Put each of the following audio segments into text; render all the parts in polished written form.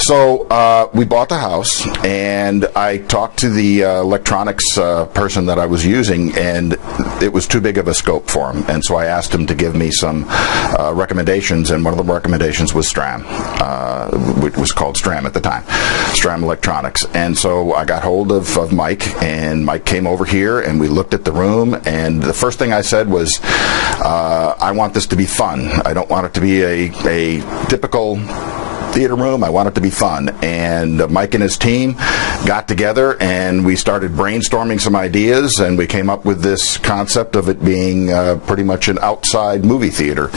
So we bought the house, and I talked to the electronics person that I was using, and it was too big of a scope for him. And so I asked him to give me some recommendations, and one of the recommendations was Stram. It was called Stram at the time, Stram Electronics. And so I got hold of Mike, and Mike came over here, and we looked at the room, and the first thing I said was, I want this to be fun. I don't want it to be a typical theater room. I want it to be fun. And Mike and his team got together, and we started brainstorming some ideas, and we came up with this concept of it being pretty much an outside movie theater.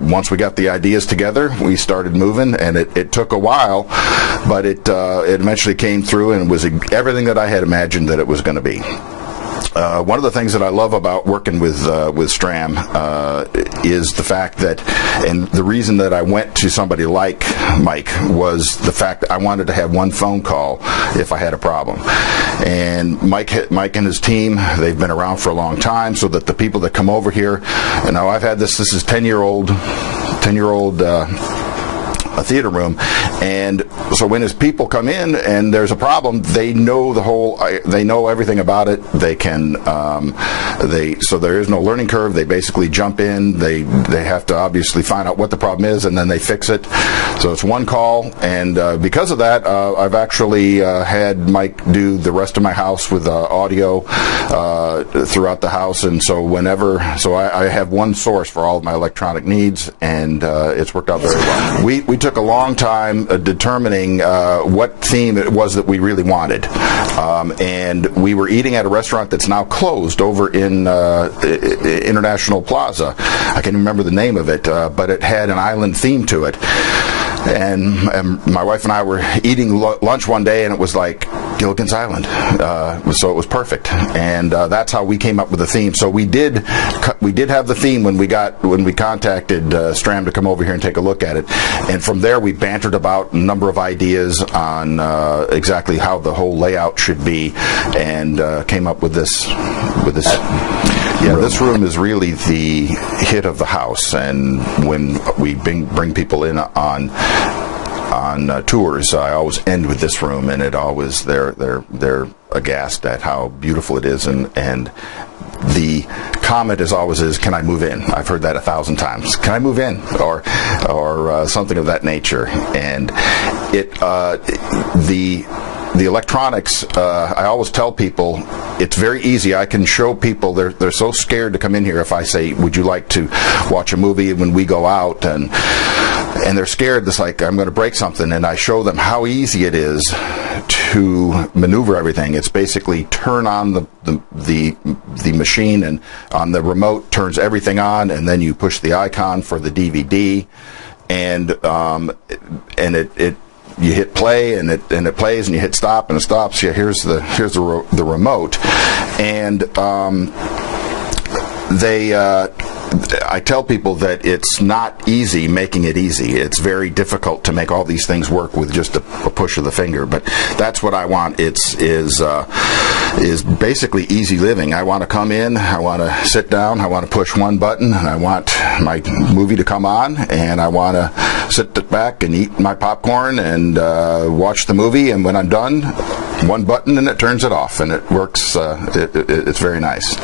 Once we got the ideas together, we started moving, and it took a while, but it eventually came through, and was everything that I had imagined that it was going to be. One of the things that I love about working with Stram is the fact that, and the reason that I went to somebody like Mike was the fact that I wanted to have one phone call if I had a problem. And Mike and his team, they've been around for a long time, so that the people that come over here, and now I've had this is 10-year-old a theater room, and so when his people come in and there's a problem, they know they know everything about it. They can so there is no learning curve. They basically jump in. They have to obviously find out what the problem is, and then they fix it. So it's one call, and because of that, I've actually had Mike do the rest of my house with audio throughout the house, and so I have one source for all of my electronic needs, and it's worked out very well. We took a long time determining what theme it was that we really wanted, and we were eating at a restaurant that's now closed over in International Plaza. I can't remember the name of it, but it had an island theme to it. And my wife and I were eating lunch one day, and it was like Gilligan's Island, so it was perfect. And that's how we came up with the theme. So we did have the theme when we contacted Stram to come over here and take a look at it. And from there, we bantered about a number of ideas on exactly how the whole layout should be, and came up with this. Yeah, this room is really the hit of the house, and when we bring people in on tours, I always end with this room, and it always they're aghast at how beautiful it is, and the comment is always can I move in? I've heard that 1,000 times. Can I move in? Or something of that nature. And the electronics, I always tell people, it's very easy. I can show people, they're so scared to come in here if I say, would you like to watch a movie when we go out? And they're scared. It's like, I'm going to break something. And I show them how easy it is to maneuver everything. It's basically turn on the machine, and on the remote turns everything on, and then you push the icon for the DVD, and it you hit play, and it plays, and you hit stop, and it stops. Yeah, here's the remote, and I tell people that it's not easy making it easy. It's very difficult to make all these things work with just a push of the finger. But that's what I want. Is basically easy living. I want to come in, I want to sit down, I want to push one button, and I want my movie to come on, and I want to sit back and eat my popcorn and watch the movie. And when I'm done, one button and it turns it off, and it works. It's very nice.